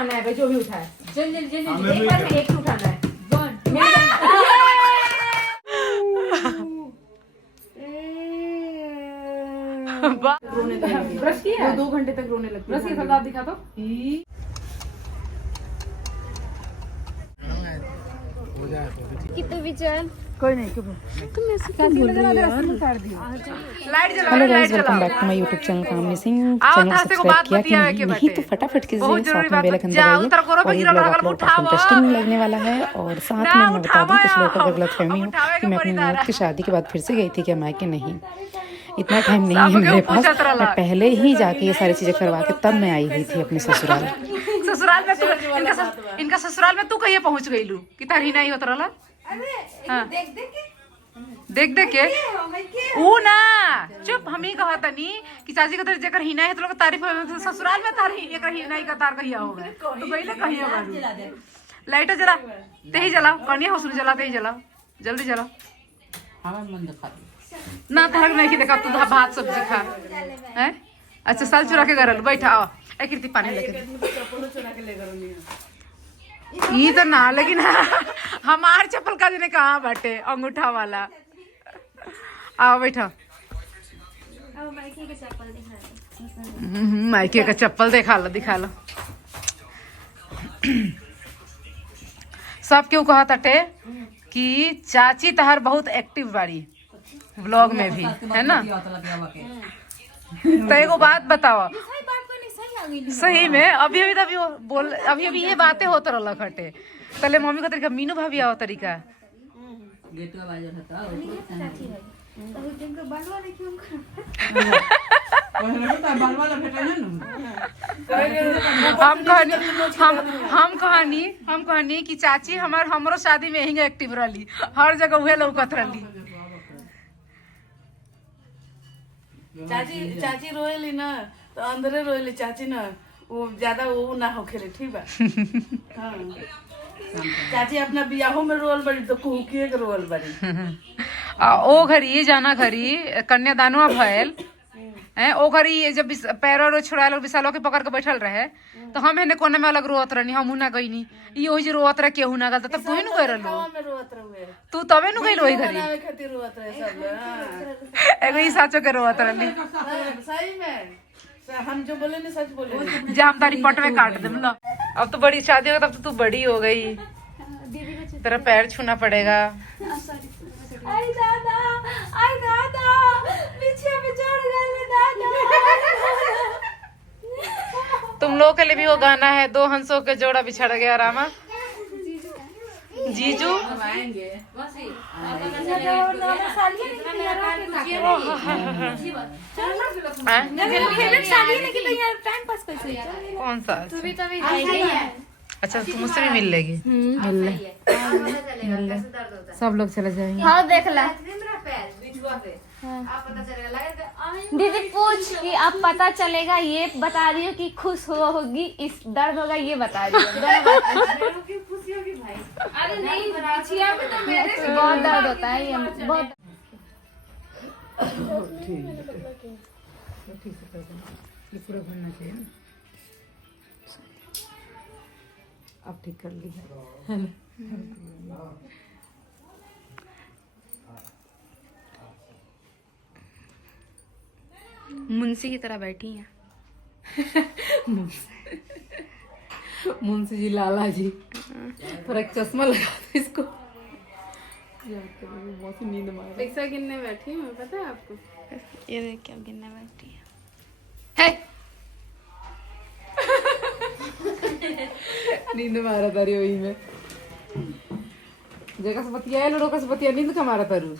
उठाना है भाई, जो भी उठाए जल्दी जल्दी एक बार में एक उठाना है। ब्रश किया 2 घंटे तक रोने लगती है। ब्रश की सलाद दिखा दो। कितने विचार कोई नहीं तुम ऐसे क्या बोल रही हो यार। लाइट जला, hello guys, welcome back to my YouTube channel Kamini Singh. Channel subscribe किया कि नहीं तो फटाफट कीजिए, साथ में बेल आइकन दबाइए और ये ब्लॉग आप लोगों को काफी इंटरेस्टिंग लगने वाला है। और साथ में मैं बता दूं, कुछ लोगों को गलतफहमी हो कि मैं अपनी ननद की शादी के बाद फिर से गई थी क्या मायके। नहीं, इतना टाइम नहीं है मेरे पास। मैं पहले ही जाके ये सारी चीजें करवा के तब मैं आई हुई थी अपने ससुराल। ससुराल में इनका ससुराल में तू कहिए पहुंच गई लू कि तारी नहीं होत रहला। देख के ऊ ना चुप। हम ही कहा तनी कि चाची का जेकर हिना है तो लोग तारीफ हो। ससुराल में तारी एक हिना ही का तार कहिया होगा तो पहले कहिया बारू। लाइट जला तेही जलाओ, कनिया हसुर जला तेही जलाओ, जल्दी जलाओ। ना तारक नहीं देखा तू भात सब्जी खा है। अच्छा साल चुरा के गरल बैठा आओ ए कीर्ति पानी लेके। ये तो ना, लेकिन हमार चप्पल का जने कहाँ बाटे अंगूठा वाला। आओ बैठो। माइके का चप्पल दिखा लो। सब क्यों कहा तटे कि चाची तहार बहुत एक्टिव बाड़ी व्लॉग में भी, है ना। तो एगो बात बताओ, सही में अभी ये बातें होत रहल खटे तले मम्मी का तरीका मीनू भाभी आओ तरीका। हम कहनी कि चाची हमरो शादी में यही एक्टिव रही, हर जगह उहे लौकत रही। चाची रोएली ना तो अंदरे रोएली चाची ना, वो ज्यादा वो ना होखेले, ठीक बा। हाँ। चाची अपना बियाहो में रोल बड़ी तो कुहुकिए के रोल बड़ी। ओ घरी जाना घरी कन्यादानवा भयल है। ओ घरी जब पैर छुड़ाल विशालो के पकड़ के बैठल रहे तो हम हेने कोने में अलग रोत रहनी, हमू ना गईनी। ई ओही जे रोत रहे केहू ना गल तब तू ही नु गइल लो। तू तबे नु गइल ओही घरी खातिर रोत रहे सब। एगो ई साचो के रोत रहली। सही में हम जो बोले ना सच बोले। जाम तारी पट में काट देम लो। अब तो बड़ी शादी होगा तब तो तू बड़ी हो गई, तेरा पैर छूना पड़ेगा। आई दादा पीछे में चढ़ गए दादा। तुम लोग के लिए भी वो गाना है, 2 हंसों के जोड़ा बिछड़ गया रामा। जीजू कौन सा? अच्छा, तुम मुझसे भी मिल लेगी। मिल ले सब लोग चले जाएंगे। हाँ देख ला दीदी पूछ कि अब पता चलेगा, ये बता रही हो कि खुश होगी, इस दर्द होगा ये बता रही हो। अरे नहीं बहुत दर्द होता है ये बहुत। पूरा भरना चाहिए ना। अब ठीक कर ली है। मुंशी की तरह बैठी हैं। मुंशी जी, लाला जी, थोड़ा एक चश्मा लगा दो इसको। बहुत नींद मार रिक्शा गिनने बैठी हूँ, पता है आपको? ये देख क्या गिनने बैठी है। नींद मारा तारी वही में जगह से बतिया लड़ो का से बतिया नींद का मारा तारू।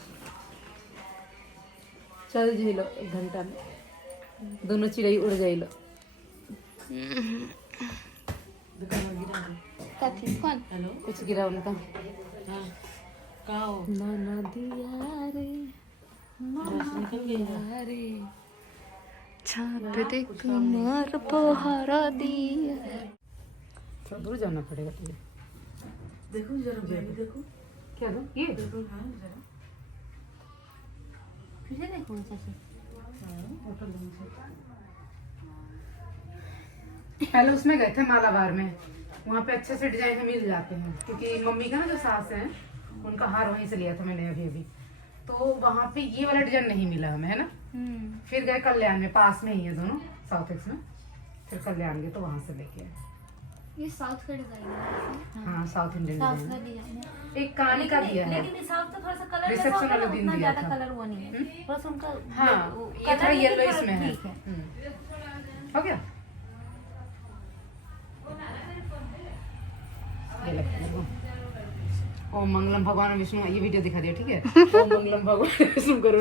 चल जी लो 1 घंटा में दोनों चिड़ै उड़ जाइलो। कौन कुछ गिरा उनका। नाना दिया रे छाप दे कमर पहरा दिया। थोड़ा दूर जाना पड़ेगा तुझे। देखो जरा बेबी देखो क्या दो ये देखो। हाँ जरा फिर देखो चाची। पहले उसमें गए थे मालाबार में, वहाँ पे अच्छे से डिजाइन मिल जाते हैं, क्योंकि मम्मी का ना जो सास है उनका हार वहीं से लिया था मैंने अभी, तो वहाँ पे ये वाला डिजाइन नहीं मिला हमें, है ना। फिर गए कल्याण में, पास में ही है दोनों, साउथ एक्स में, फिर कल्याण गए तो वहाँ से लेके आए। ये साउथ का डिजाइन है। हाँ साउथ इंडियन साउथ डिजाइन का है। डिजाइन है। एक कान का दिया है, लेकिन साउथ का थोड़ा सा कलर रिसेप्शन वाले दिन उतना दिया ज्यादा था। कलर वो नहीं है, बस उनका हाँ ये थोड़ा येलो इसमें है। ठीक है। हो गया, ये लगता है। ओम मंगलम भगवान विष्णु, ये वीडियो दिखा दिया, ठीक है। ओम मंगलम भगवान विष्णु करो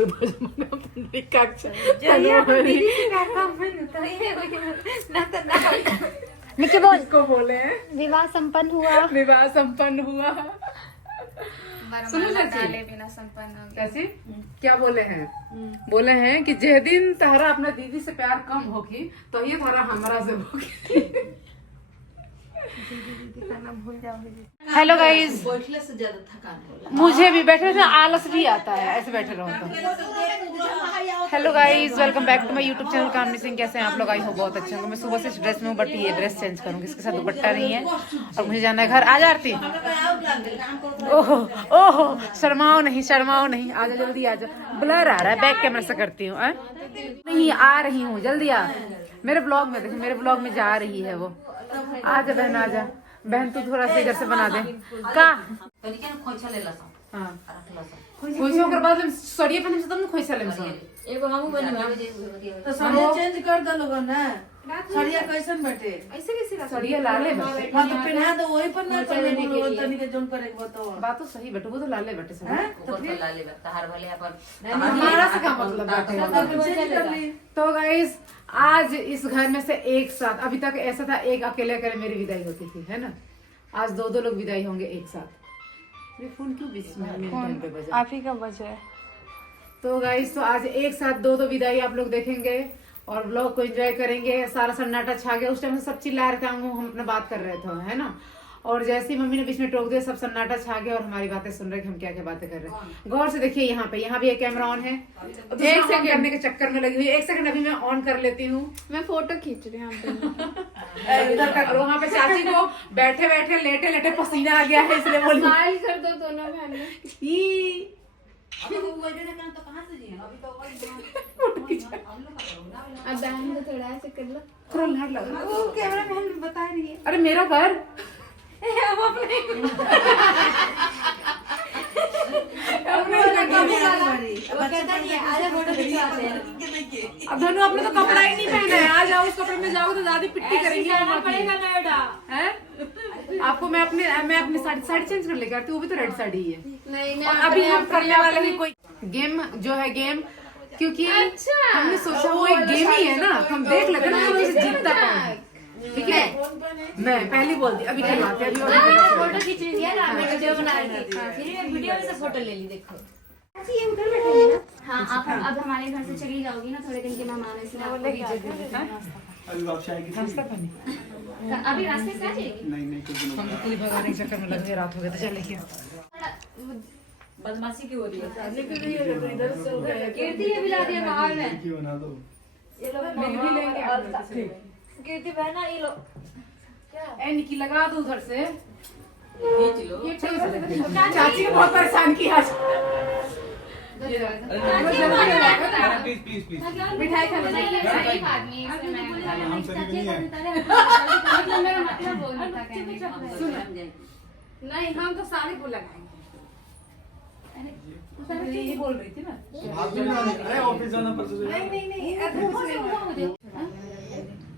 नीचे बोल। इसको बोले हैं विवाह संपन्न हुआ। विवाह संपन्न हुआ। सुनो चाची, डाले बिना संपन्न हो गया। कैसी क्या बोले हैं? बोले हैं कि जिस दिन तारा अपना दीदी से प्यार कम होगी तो ये तारा हमारा से होगी। हेलो गाइज, बैठले से ज्यादा थकान होला। मुझे भी बैठे बैठे आलस भी आता है, ऐसे बैठे रहो तो। Hello guys, welcome back to my YouTube channel कामनी सिंह। कैसे हैं आप लोग? आई हो बहुत अच्छे होंगे। मैं सुबह से इस ड्रेस में हूँ, बट ये ड्रेस चेंज करूंगी, इसके साथ दुपट्टा नहीं है और मुझे जाना है घर। आ जा आरती। ओहो ओहो, शर्माओ नहीं शर्माओ नहीं, आ जा जल्दी आ जा। ब्लर आ रहा है, बैक कैमरा से करती हूँ। नहीं आ रही हूँ, जल्दी आ। मेरे ब्लॉग में देखो, मेरे ब्लॉग में जा रही है वो। आ जा बहन, आ जा बहन, तू थोड़ा सा इधर से बना दे का। हाँ खोइसा ओकर बाद में सड़िया पहने से तब न खोइसा लेम सन। एगो हमहू बनवा तो सड़िया चेंज कर दलो ना। सड़िया कैसन बैठे? ऐसे कैसे सड़िया लाले बटे। हां तो पहना दो, वही पर ना चले बोलो तनी के जोन करे के बताओ। बात तो सही बटे, वो तो लाले बटे सब। तो लाले बता हर भले अपन हमारा से क्या मतलब बाटे। तो गाइस आज इस घर में से एक साथ, अभी तक ऐसा था एक अकेले अकेले मेरी विदाई होती थी, है ना। आज दो दो लोग विदाई होंगे एक साथ। मेरे फोन क्यों बीच में मेरे कान पे बजा? आप ही का वजह है। तो गाइस तो आज एक साथ दो दो विदाई आप लोग देखेंगे और ब्लॉग को एंजॉय करेंगे। सारा सन्नाटा छा गया, उस टाइम से सब चिल्ला रहे थे, हम अपना बात कर रहे थे, है ना। और जैसे ही मम्मी ने बीच में टोक दिया, सब सन्नाटा छा गया और हमारी बातें सुन रहे कि हम क्या क्या बातें कर रहे हैं। गौर से देखिए, यहाँ भी एक कैमरा ऑन है, एक सेकंड करने के चक्कर में लगी हुई। एक सेकंड अभी मैं ऑन कर लेती हूँ, मैं फोटो खींच रही हूँ। इधर कर लो। वहाँ पे चाची को बैठे बैठे लेटे लेटे पसीना आ गया है, इसलिए बोली स्माइल कर दो दोनों बहन में। अब बहन को थोड़ा ऐसे कर लो। वो कैमरा मैन बता रही है। अरे मेरा घर अब धनु अपने तो कपड़ा ही नहीं पहना है। आ जाओ, उस कपड़े में जाओ तो दादी पिट्टी करेंगी। आपको मैं अपनी साड़ी चेंज कर लेकर आती हूँ, वो भी तो रेड साड़ी ही है। नहीं और अभी हम करने वाले हैं कोई गेम, जो है गेम, क्योंकि हमने सोचा वो एक गेम ही है ना, हम देख लेते ना उसे जीतता कौन। ठीक है, मैं पहली बोलती, अभी करवाते हैं। फोटो खींच रही है ना, मैं वीडियो बना रही थी, फिर वीडियो में से फोटो ले ली। देखो ये उधर बैठेंगे ना। हाँ, आप अब हमारे घर से चली जाओगी ना, थोड़े दिन के मेहमान है, इसलिए आपको भी अभी रास्ते से आ जाएगी। हम तो भगाने के चक्कर में लगे, रात हो गई तो चले। बदमाशी की हो रही है। कीर्ति ये मिला दिया बाहर में। ये लोग मिल भी लेंगे। कीर्ति बहना ये लो ए निकी लगा दो उधर से। ये चाची ने बहुत परेशान किया। मिठाई खाने नहीं, हम तो सारे को लगाएंगे। ये बोल रही थी ना, ऑफिस जाना पड़ता नहीं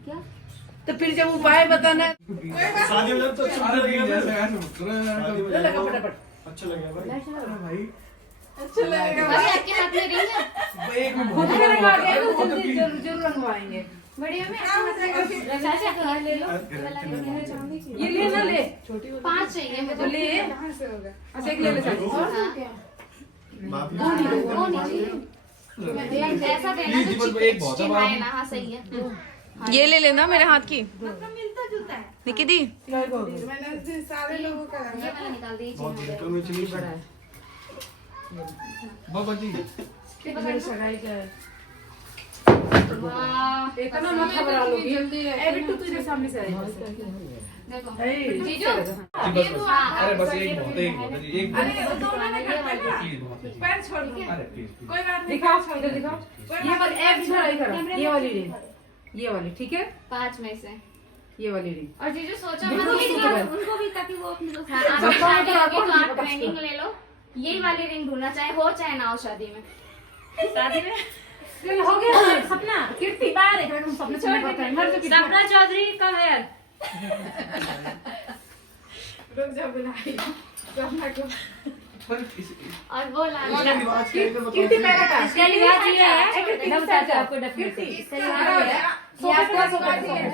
क्या। तो फिर जब उपाय बताना शादी में तो अच्छा लगेगा फटाफट। अच्छा लगेगा भाई, अच्छा लगेगा। आपके हाथ में रिंग है, एक में खुद में रंगवा देंगे, जरूर रंगवाएंगे। बढ़िया में चाचा ले लो। ये ले ना, ले 5 चाहिए मुझे। तो ले। अच्छा एक ले ले चाची। वो नहीं ऐसा देना जो चिन्हाए ना। हाँ सही है। ये ले लेना मेरे हाथ की। मिलता जुलता है। निकी दी मैंने सारे लोगों का ये वाला निकाल दीजिए। बहुत डिजिटल में चली बड़ा है बाबा जी। मेरी सगाई का है। इतना मत घबरा लोगी। ए बिट्टू तू इधर सामने से आ जा। देखो ए जीजू अरे बस एक बहुत है जी एक अरे दोनों ने काट लिया। पैर छोड़ दो। कोई बात नहीं। दिखाओ इधर दिखाओ। ये वाली एक छोड़ा इधर। ये वाली रिंग, ये वाली ठीक है। 5 में से ये वाली रिंग और जीजू सोचा बिल्कुल मत ठीक कि है। उनको भी ताकि वो अपने लोग आप बताओ, शादी बताओ, होगी तो कौन आप बताओ, ट्रेनिंग ले लो। यही वाली रिंग ढूंढना चाहे हो चाहे ना हो शादी में। शादी में चल हो गया सपना। कीर्ति बाहर है हम सपने से करते हैं। मर तो सपना चौधरी कम हेयर रुक जा बुलाई। सपना को और वो लाल कीर्ति पैरा का इसका लिहाज ये है कीर्ति मैं बताती हूँ आपको कीर्ति डेफिनेटली इसका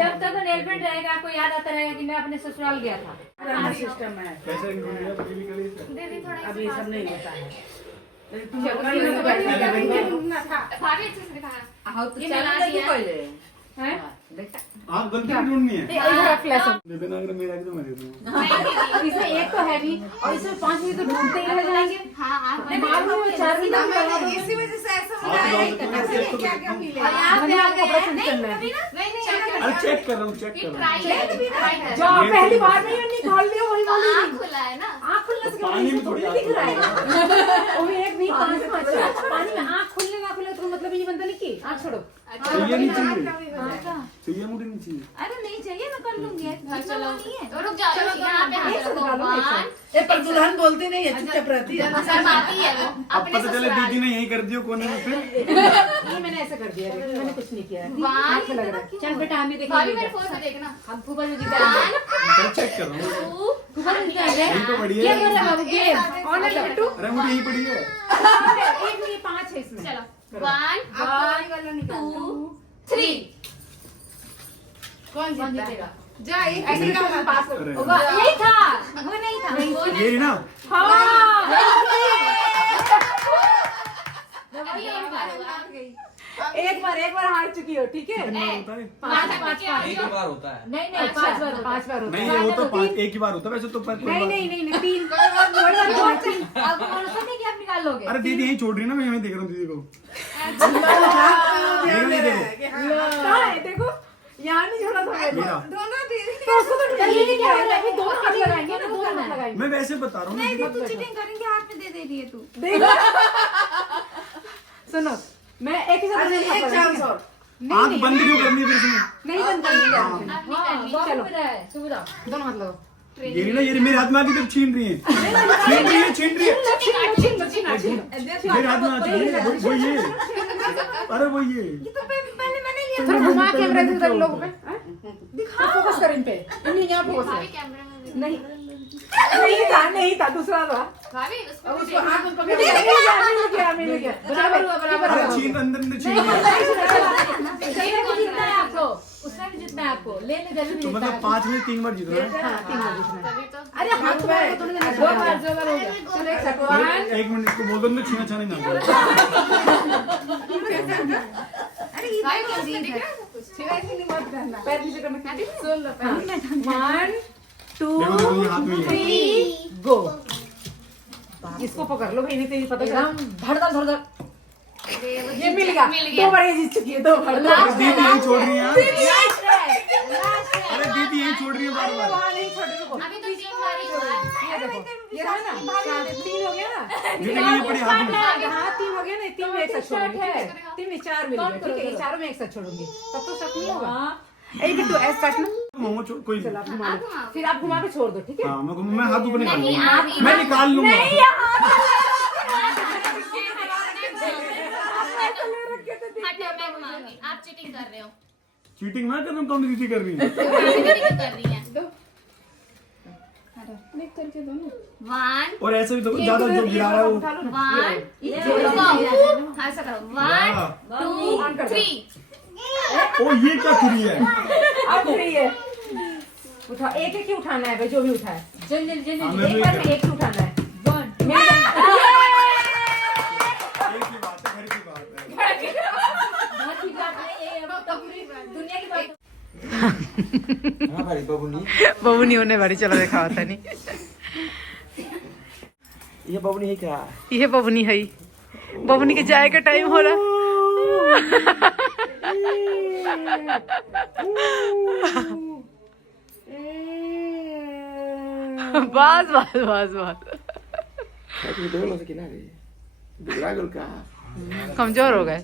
जब तक नेलपेंट रहेगा आपको याद आता रहेगा कि मैं अपने ससुराल गया था। सिस्टम है कैसे इंक्लूड दीदी थोड़ा अभी सब नहीं होता है। भाभी अच्छे से दिखाना ये मिला दिया है। आप गलती ढूंढनी है इधर फ्लैश देना अगर मेरा एकदम मैं दे दूंगा इसमें एक तो है भी और इसमें 5 भी तो ढूंढते ही रह जाएंगे। हाँ आप मालूम है 4 भी तो इसी वजह से ऐसा हो आप रहा है जाओ तो क्या क्या मिले और यहाँ पे आ गए हैं नहीं नहीं अरे चेक कर रहा हूँ चेक कर रहा ट्राई कर जो पहली बार में निकाल लिया वही वाली आँख खुला है ना आँख खुलने से पानी में थोड़ी दिख रहा है। वो एक नहीं 5 पानी में आँख खुलने ना खुले तो मतलब ये बनता नहीं कि आँख छोड़ो। चाहिए नहीं चाहिए चाहिए मुझे नहीं चाहिए अरे नहीं चाहिए मैं कर लूंगी चलो रुक जाओ यहाँ पे हाथ रखो वन ए पर दुल्हन बोलती नहीं है चुपचाप रहती है शर्माती है वो अब पता चले दीदी ने यही कर दियो कोने में फिर ये मैंने ऐसा कर दिया मैंने कुछ नहीं किया। वन लग रहा है चल बेटा हम भी भाभी देखेंगे। मेरे फोन से देखना हम फूफा जी जीता चल चेक कर रहा हूँ फूफा जी जीता यही तो बढ़िया क्या है कर रहा है बाबू गेम ऑनलाइन बिट्टू अरे मुझे यही पड़ी है एक नहीं 5 है इसमें। चलो 1 2 3 कौन जीतेगा जा एक ऐसे किसी का का पास अरे होगा। यही था वो नहीं था यही ना अभी एक बार होगा एक बार हार चुकी हो ठीक है। कितनी बार होता है पाँच एक ही बार होता है नहीं 5 बार होता नहीं ये वो तो एक ही बार होता है वैसे तो पर कोई बात नहीं 3 आपको भरोसा नहीं कि आप निकाल लोगे अरे दीदी यही छोड़ रही है ना मैं यही देख रहा हूँ दीदी को देखो यहाँ नहीं छोड़ा था मेरा दोनों दीदी तो उसको तो ये क्या है अभी 2 हाथ लगाएंगे ना 2 हाथ लगाएंगे। मैं वैसे बता रहा हूँ ना नहीं दीदी तू चीटिंग करेंगे हाथ में दे रही है तू सुनो मैं एक ही साथ एक चांस और आँख बंद क्यों करनी है फिर इसमें नहीं बंद करनी है। चलो दोनों हाथ लगाओ। ये ना ये मेरे हाथ में आती तब छीन रही है छीन रही है मेरे हाथ में आती है वो ये अरे वो ये तो पहले मैंने लिया थोड़ा घुमा कैमरा इधर लोगों पे दिखा फोकस कर इन पे इन्हीं यहाँ फोकस भाभी कैमरे में देखो। नहीं था दूसरा था। भाभी उसको उसको हाथ में पकड़ मिल गया बराबर हुआ अरे छीन अंदर अंदर छीन रही है जीतना है आपको उसमें भी जीतना है आपको लेने जल्दी तो मतलब 5 में 3 बार जीत रहा है हाँ 3 बार जीतना है। तभी तो अरे हाथ में 2 बार हो गया चलो एक साथ एक मिनट इसको बोल दो ना छीना छाना नहीं आता अरे ये भाई तो कैसे जीत दिख है रहा है कुछ शिवाय से नहीं मत करना पैर नीचे करना सुन लो 1 2 देखो देखो ये हाथ में ही है 3 गो इसको पकड़ लो भाई नहीं तो ये पता चला धड़ ये मिल गया 2 बार ये जीत चुकी है 2 बार अरे दीदी यही छोड़ रही है यार। लास्ट है अरे दीदी यही छोड़ रही है बार बार वहाँ नहीं छोड़े रुको अभी तो 3 बार ही हुआ है ये देखो ये रहा ना 3 हो गया ना दीदी ये पड़ी हाथ में हाँ 3 हो गया ना 3 में एक साथ छोड़ूंगी ठीक है 3 में 4 मिल गए ठीक है ये चारों में एक साथ छोड़ूंगी तब तो शक नहीं होगा ए बिट्टू ऐसे काट लो मोमो कोई चलो आप घुमा लो फिर आप घुमा के छोड़ दो ठीक है हाँ मैं हाथ ऊपर निकाल नहीं, लूंगा आप मैं निकाल लूंगा हटियो मैं घुमाऊंगी आप चीटिंग कर रहे हो चीटिंग मैं कर रहा हूँ कौन दीदी कर रही है चीटिंग कर रही हैं करके दो ना 1 और ऐसे भी तो ज्यादा जो गिरा रहा है वो 1 ऐसा करो 1 2 3 ओ ये क्या खुरी है अब सही है उठा एक ही उठाना है भाई जो भी उठाए हाँ, मैं एक भी बार कर- में एक ही उठाना है एक ही बात है घर की बात है दुनिया की बात हाँ भाई बबुनी बबुनी होने वाली चलो देखा होता नहीं ये बबुनी है क्या ये बबुनी है बबुनी के जाए का टाइम हो रहा बस बस बस बस कमजोर हो गए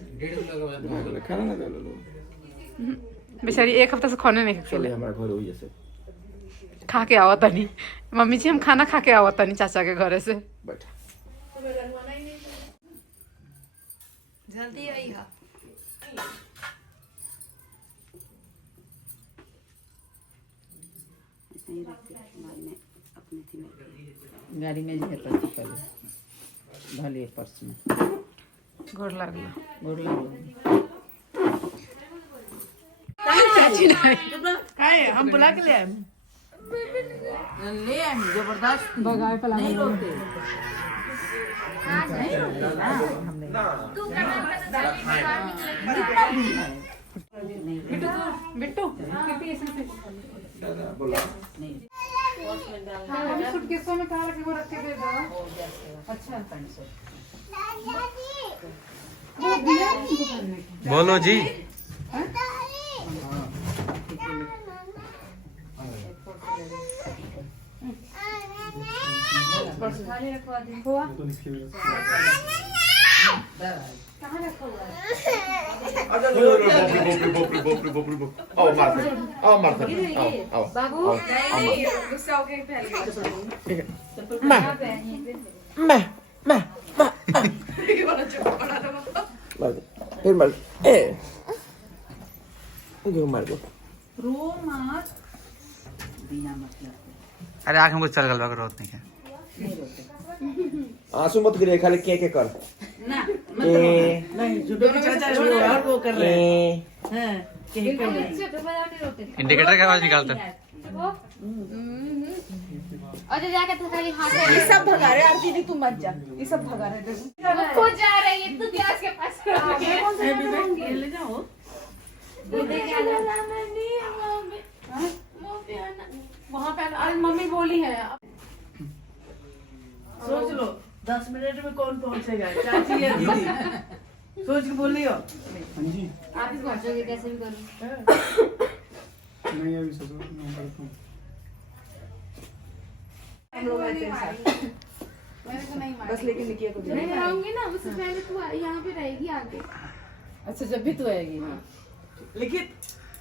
बेचारी, एक हफ्ता से खाने नहीं खेले। खा के आवा तनी मम्मी जी, हम खाना खा के आवा तनी चाचा के घरे से। जल्दी आई हा। गाड़ी में जो है पड़ती पहले भले पर्स में गोर लागला। गोड़ लगो। हम बुला के ले आए। ले आए जबरदस्त भगाए पला नहीं रोते। बिट्टू सूटकेसों में कहाँ रखे, वो रखे गए था। अच्छा बोलो जी। फिर मार मार दो। रो मत बिना मतलब। अरे आँख में कुछ चल गल रोत नहीं है। आंसू मत गिरे, खाली के कर नहीं जुडो के चाचा और वो कर रहे हैं। हैं इंडिकेटर का आवाज निकालता। और जो जाके तो खाली हाथ ये सब भगा रहे, आरती दी तू मत जा, ये सब भगा रहे। खुद जा रही है तू गैस के पास। ले जाओ। वहाँ पे अरे मम्मी बोली है। सोच लो 10 मिनट में कौन पहुंचेगा, चाची या दीदी? सोच के बोलियो। आप ही पहुंचोगे कैसे भी करो। नहीं अभी सोचो मैं करता हूँ। हम लोग आते हैं साथ। बस लेके निकिया को मैं आऊंगी ना, उससे पहले तू यहाँ पे रहेगी आगे। अच्छा जब भी तू आएगी ना। लिखित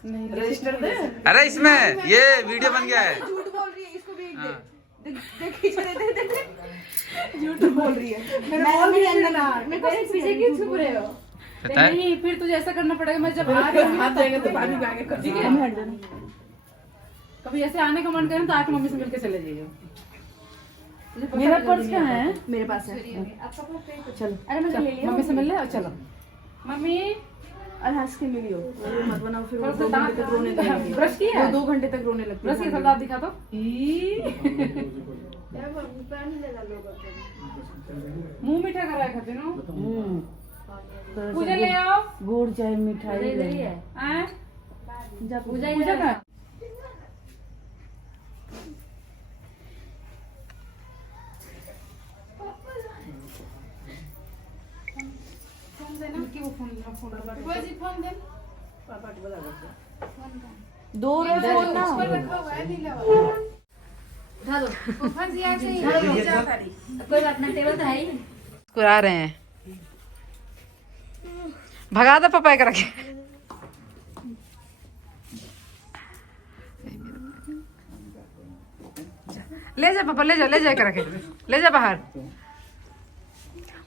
रजिस्टर दे। अरे इसमें ये वीडियो बन गया है। झूठ बोल रही है, इसको भी देखी चले दे झूठ बोल रही है। मैं पीछे क्यों छुप रहे हो? नहीं फिर तुझे ऐसा करना पड़ेगा, मैं जब आ रही हूँ हाथ देंगे तो पानी में आगे कर। ठीक है। कभी ऐसे आने का मन करे तो आके मम्मी से मिलके चले जाइए। मेरा पर्स कहाँ है? मेरे पास है। चलो अरे मैं ले लिया मम्मी से मिल ले और चलो। मम्मी और हंस के मिलियो, मत बनाओ फिर वो थोड़ा सा 2 घंटे तक रोने लगेगी। ब्रश किया है? 2 घंटे तक रोने लगती ब्रश के साथ दांत दिखा दो। मुंह मीठा कर रहा है खाते ना। पूजा ले आओ। गुड़ चाय मिठाई हैं? पूजा पूजा का दो फोन ना उठा दो। कोई बात ना, टेबल तो है ही। मुस्कुरा रहे हैं। भगा दो पापा के रखे। ले जा पापा, ले जा के रखे, ले जा बाहर।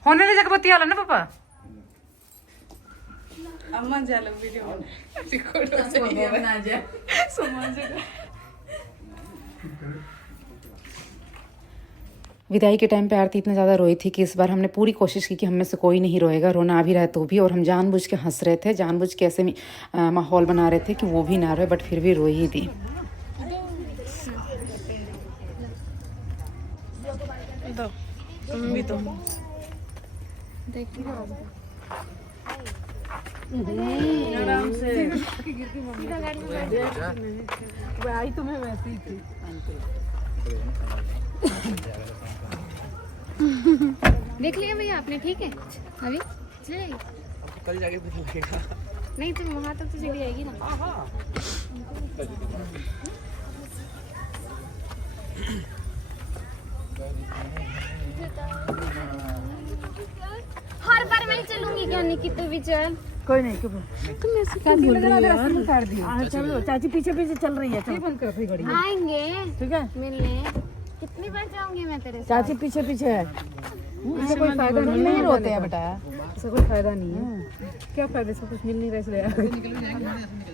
होने ले जाके बतिया ना पापा। अम्मा जाला वीडियो बना जा। विदाई के टाइम पे आरती इतना ज़्यादा रोई थी कि इस बार हमने पूरी कोशिश की कि हम में से कोई नहीं रोएगा, रोना आ भी रहा है तो भी, और हम जानबूझ के हंस रहे थे, जानबूझ के ऐसे माहौल बना रहे थे कि वो भी ना रोए, बट फिर भी रोई ही थी। तुम भी तो आराम से। आई तुम्हें वैसे ही थी। देख लिया भैया आपने? ठीक है अभी चलिए। कल जाके लगेगा। नहीं तुम वहाँ तक तो चली आएगी ना। हर बार मैं चलूंगी क्या निकी, तू भी चल। कोई नहीं तुम ऐसे क्या बोल रही हो? चलो चाची पीछे पीछे चल रही है, चल बंद कर अपनी गाड़ी। आएंगे ठीक है, मिलने। कितनी बार जाऊंगी मैं तेरे साथ? चाची पीछे पीछे है। इससे कोई फायदा नहीं रोते हैं बेटा, इससे कोई फायदा नहीं है। क्या फायदा, सब कुछ मिल नहीं रहा इसलिए।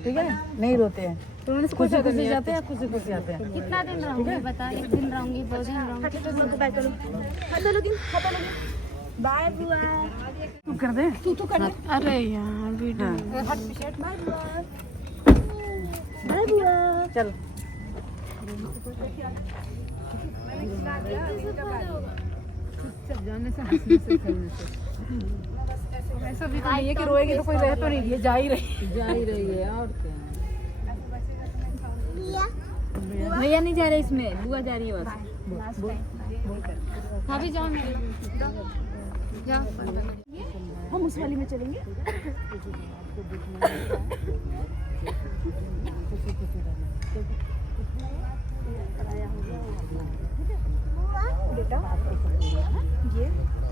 ठीक है, नहीं रोते हैं। तो उन्होंने खुशी खुशी जाते हैं, खुशी खुशी आते हैं। कितना दिन रहूंगी बता? 1 दिन रहूंगी, 2 दिन रहूंगी? बाय बुआ। तू कर दे, तू कर दे। अरे यार वीडियो बाय बुआ, चल। जाने से हंसने से खेलने से ऐसा भी तो नहीं है कि रोएगी तो कोई रह तो नहीं रही है, जा ही रही है। और क्या, भैया नहीं जा रहे इसमें, बुआ जा रही है बस। भाभी जाओ मेरे, जाओ। हम उस वाली में चलेंगे।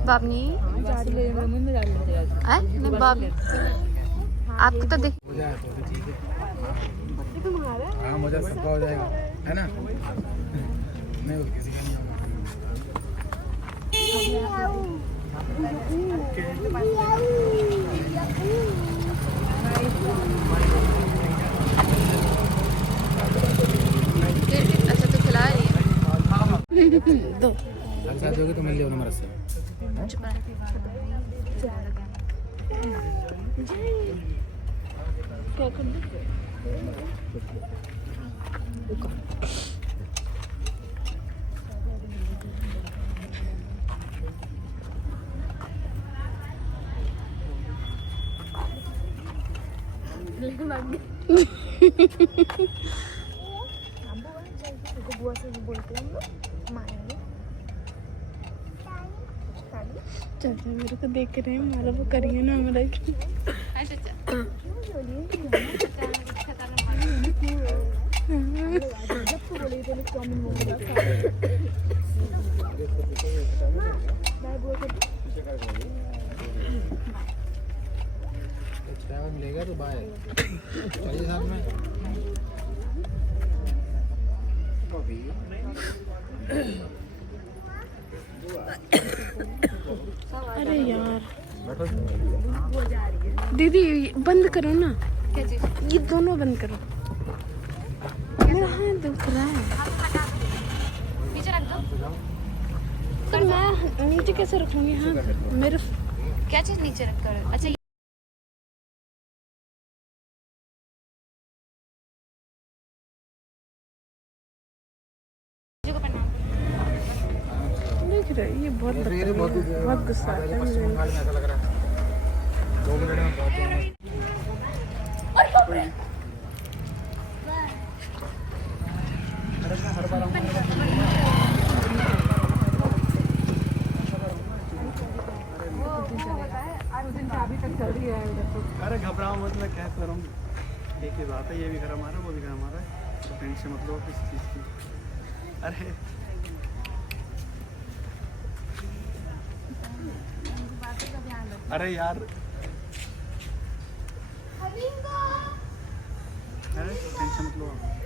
बाबनी नहीं बाब, आपको तो देख हाँ मजा सबका हो जाएगा, है ना? नहीं वो किसी का नहीं अच्छा तो खिला रही है। दो साथ होगी तो मिल लियो नंबर से। क्या कर दे? चाचा मेरे को देख रहे हैं, मारा वो करिए ना हमारा की। ट्रैवल मिलेगा तो बाय चलिए साथ में। अरे यार दीदी बंद करो ना, क्या चीज? ये दोनों बंद करो, मेरा हाथ दुख रहा है। पीछे रख दो। तो मैं नीचे कैसे रखूंगी? हाँ मेरे क्या चीज नीचे रख कर? अच्छा देख रहे ये बहुत गुस्सा आता है मुझे। ऐसा लग रहा है 2 मिनट में बहुत अरे घबराओ मत, मैं कह तो रहा हूँ एक ही बात है, ये भी घर हमारा वो भी घर हमारा है, तो टेंशन मत लो किसी चीज़ की। अरे अरे यार अरे टेंशन मत लो आप।